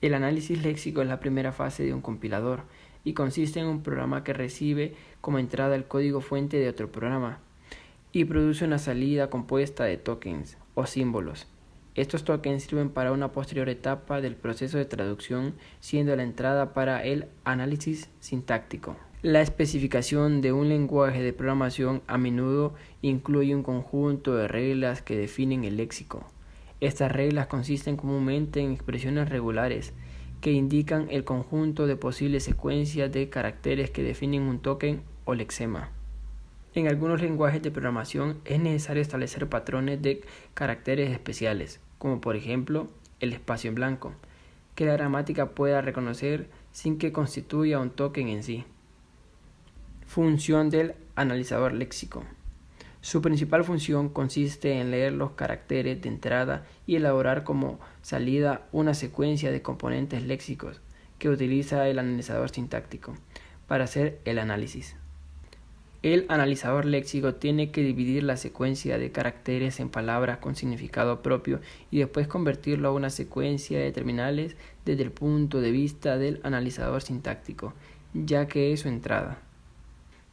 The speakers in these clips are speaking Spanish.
El análisis léxico es la primera fase de un compilador y consiste en un programa que recibe como entrada el código fuente de otro programa y produce una salida compuesta de tokens o símbolos. Estos tokens sirven para una posterior etapa del proceso de traducción, siendo la entrada para el análisis sintáctico. La especificación de un lenguaje de programación a menudo incluye un conjunto de reglas que definen el léxico. Estas reglas consisten comúnmente en expresiones regulares que indican el conjunto de posibles secuencias de caracteres que definen un token o lexema. En algunos lenguajes de programación es necesario establecer patrones de caracteres especiales, como por ejemplo el espacio en blanco, que la gramática pueda reconocer sin que constituya un token en sí. Función del analizador léxico. Su principal función consiste en leer los caracteres de entrada y elaborar como salida una secuencia de componentes léxicos que utiliza el analizador sintáctico para hacer el análisis. El analizador léxico tiene que dividir la secuencia de caracteres en palabras con significado propio y después convertirlo a una secuencia de terminales desde el punto de vista del analizador sintáctico, ya que es su entrada.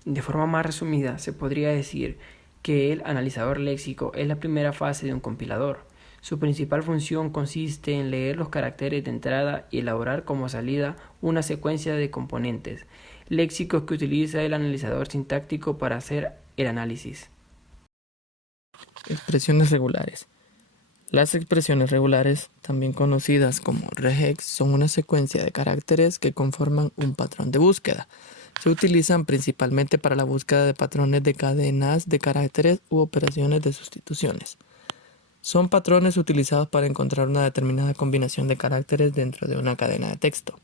De forma más resumida, se podría decir que el analizador léxico es la primera fase de un compilador. Su principal función consiste en leer los caracteres de entrada y elaborar como salida una secuencia de componentes léxicos que utiliza el analizador sintáctico para hacer el análisis. Expresiones regulares. Las expresiones regulares, también conocidas como regex, son una secuencia de caracteres que conforman un patrón de búsqueda. Se utilizan principalmente para la búsqueda de patrones de cadenas de caracteres u operaciones de sustituciones. Son patrones utilizados para encontrar una determinada combinación de caracteres dentro de una cadena de texto.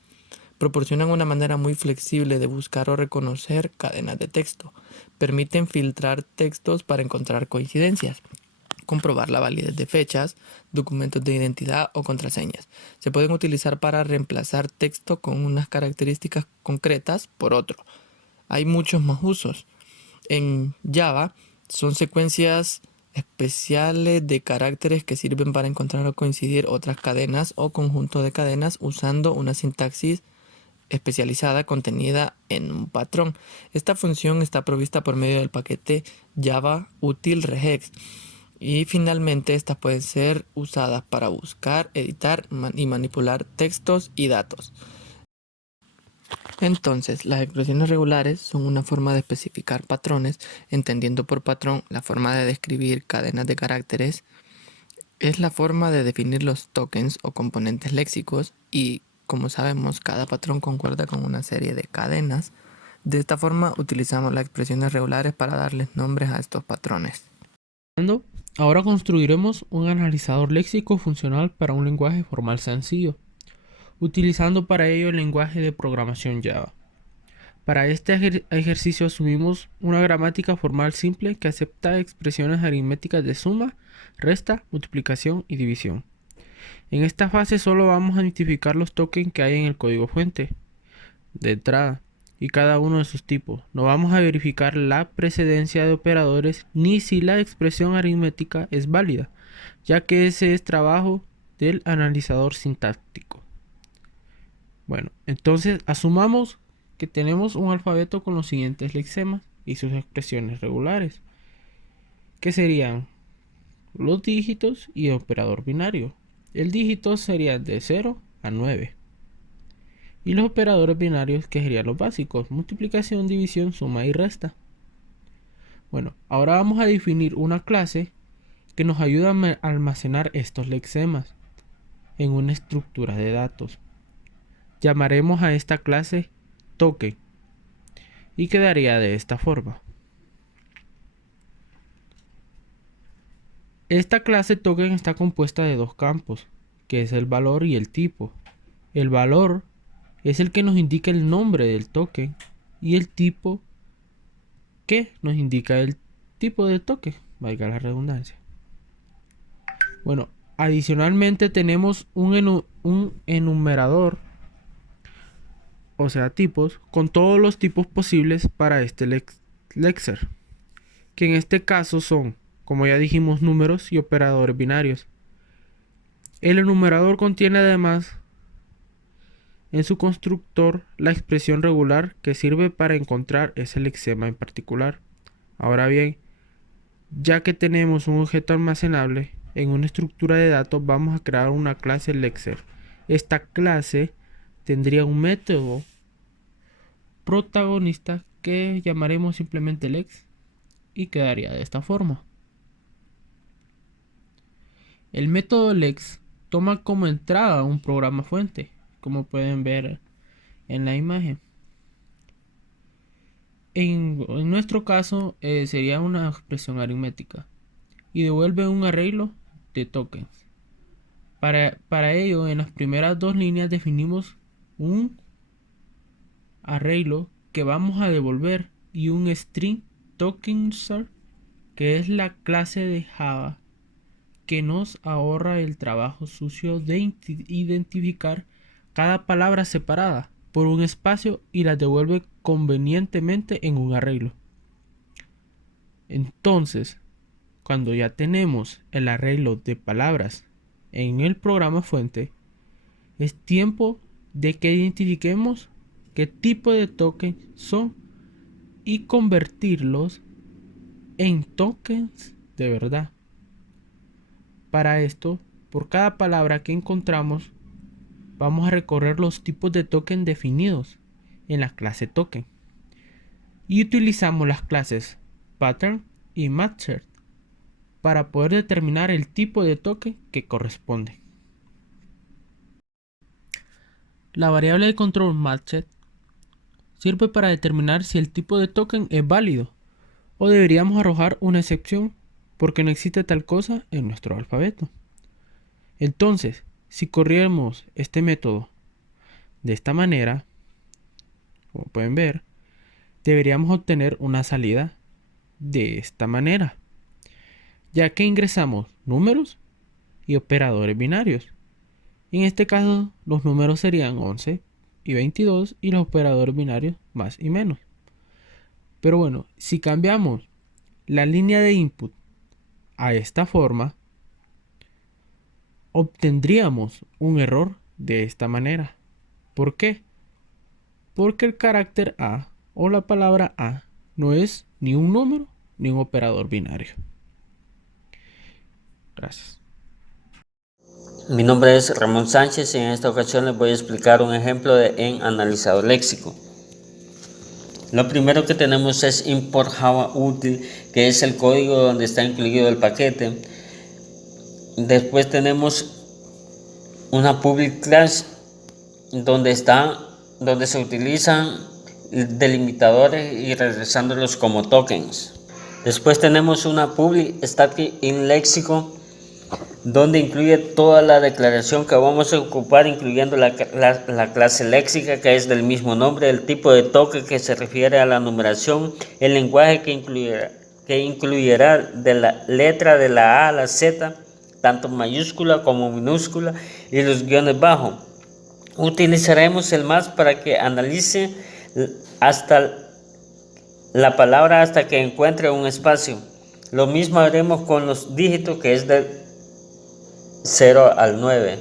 Proporcionan una manera muy flexible de buscar o reconocer cadenas de texto. Permiten filtrar textos para encontrar coincidencias, comprobar la validez de fechas, documentos de identidad o contraseñas. Se pueden utilizar para reemplazar texto con unas características concretas por otro. Hay muchos más usos. En Java son secuencias especiales de caracteres que sirven para encontrar o coincidir otras cadenas o conjunto de cadenas usando una sintaxis especializada contenida en un patrón. Esta función está provista por medio del paquete Java Util Regex. Y finalmente estas pueden ser usadas para buscar, editar y manipular textos y datos. Entonces, las expresiones regulares son una forma de especificar patrones, entendiendo por patrón la forma de describir cadenas de caracteres. Es la forma de definir los tokens o componentes léxicos y, como sabemos, cada patrón concuerda con una serie de cadenas. De esta forma utilizamos las expresiones regulares para darles nombres a estos patrones. Ahora construiremos un analizador léxico funcional para un lenguaje formal sencillo, utilizando para ello el lenguaje de programación Java. Para este ejercicio asumimos una gramática formal simple que acepta expresiones aritméticas de suma, resta, multiplicación y división. En esta fase solo vamos a identificar los tokens que hay en el código fuente de entrada y cada uno de sus tipos. No vamos a verificar la precedencia de operadores ni si la expresión aritmética es válida, ya que ese es trabajo del analizador sintáctico. Bueno, entonces asumamos que tenemos un alfabeto con los siguientes lexemas y sus expresiones regulares, que serían los dígitos y el operador binario. El dígito sería de 0 a 9. Y los operadores binarios, que serían los básicos: multiplicación, división, suma y resta. Bueno, ahora vamos a definir una clase que nos ayuda a almacenar estos lexemas en una estructura de datos. Llamaremos a esta clase token y quedaría de esta forma. Esta clase token está compuesta de dos campos, que es el valor y el tipo. El valor es el que nos indica el nombre del token y el tipo que nos indica el tipo del token, valga la redundancia. Bueno, adicionalmente tenemos un enumerador, o sea, tipos, con todos los tipos posibles para este lexer, que en este caso son, como ya dijimos, números y operadores binarios. El enumerador contiene además en su constructor la expresión regular que sirve para encontrar ese lexema en particular. Ahora bien, ya que tenemos un objeto almacenable en una estructura de datos, vamos a crear una clase lexer. Esta clase tendría un método protagonista que llamaremos simplemente lex y quedaría de esta forma. El método lex toma como entrada un programa fuente, como pueden ver en la imagen. En nuestro caso sería una expresión aritmética y devuelve un arreglo de tokens. Para ello, en las primeras dos líneas definimos un arreglo que vamos a devolver y un string tokensor, que es la clase de Java que nos ahorra el trabajo sucio de identificar cada palabra separada por un espacio y las devuelve convenientemente en un arreglo. Entonces, cuando ya tenemos el arreglo de palabras en el programa fuente, es tiempo de que identifiquemos qué tipo de tokens son y convertirlos en tokens de verdad. Para esto, por cada palabra que encontramos, vamos a recorrer los tipos de token definidos en la clase token y utilizamos las clases pattern y matcher para poder determinar el tipo de token que corresponde. La variable de control matcher sirve para determinar si el tipo de token es válido o deberíamos arrojar una excepción porque no existe tal cosa en nuestro alfabeto. Entonces, si corriéramos este método de esta manera, como pueden ver, deberíamos obtener una salida de esta manera, ya que ingresamos números y operadores binarios. En este caso, los números serían 11 y 22 y los operadores binarios más y menos. Pero bueno, si cambiamos la línea de input a esta forma, obtendríamos un error de esta manera. ¿Por qué? Porque el carácter A o la palabra A no es ni un número ni un operador binario. Gracias. Mi nombre es Ramón Sánchez y en esta ocasión les voy a explicar un ejemplo en analizador léxico. Lo primero que tenemos es import Java útil, que es el código donde está incluido el paquete. Después tenemos una public class donde se utilizan delimitadores y regresándolos como tokens. Después tenemos una public static in léxico donde incluye toda la declaración que vamos a ocupar, incluyendo la clase léxica, que es del mismo nombre, el tipo de token que se refiere a la numeración, el lenguaje que incluyerá de la letra de la A a la Z, tanto mayúscula como minúscula, y los guiones bajos. Utilizaremos el más para que analice hasta la palabra hasta que encuentre un espacio. Lo mismo haremos con los dígitos, que es de 0 al 9.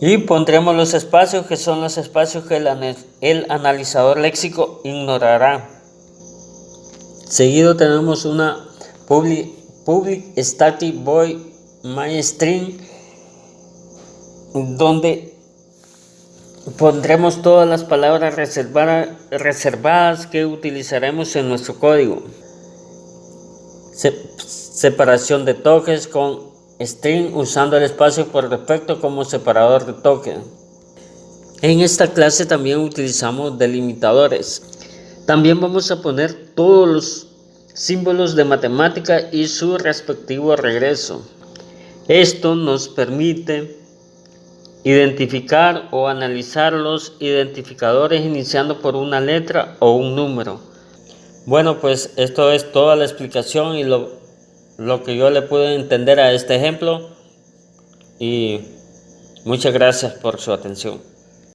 Y pondremos los espacios, que son los espacios que el analizador léxico ignorará. Seguido tenemos una public static void myString, donde pondremos todas las palabras reservadas que utilizaremos en nuestro código. Separación de tokens con string, usando el espacio por defecto como separador de token. En esta clase también utilizamos delimitadores. También vamos a poner todos los símbolos de matemática y su respectivo regreso. Esto nos permite identificar o analizar los identificadores iniciando por una letra o un número. Bueno, pues esto es toda la explicación y lo que yo le pude entender a este ejemplo, y muchas gracias por su atención.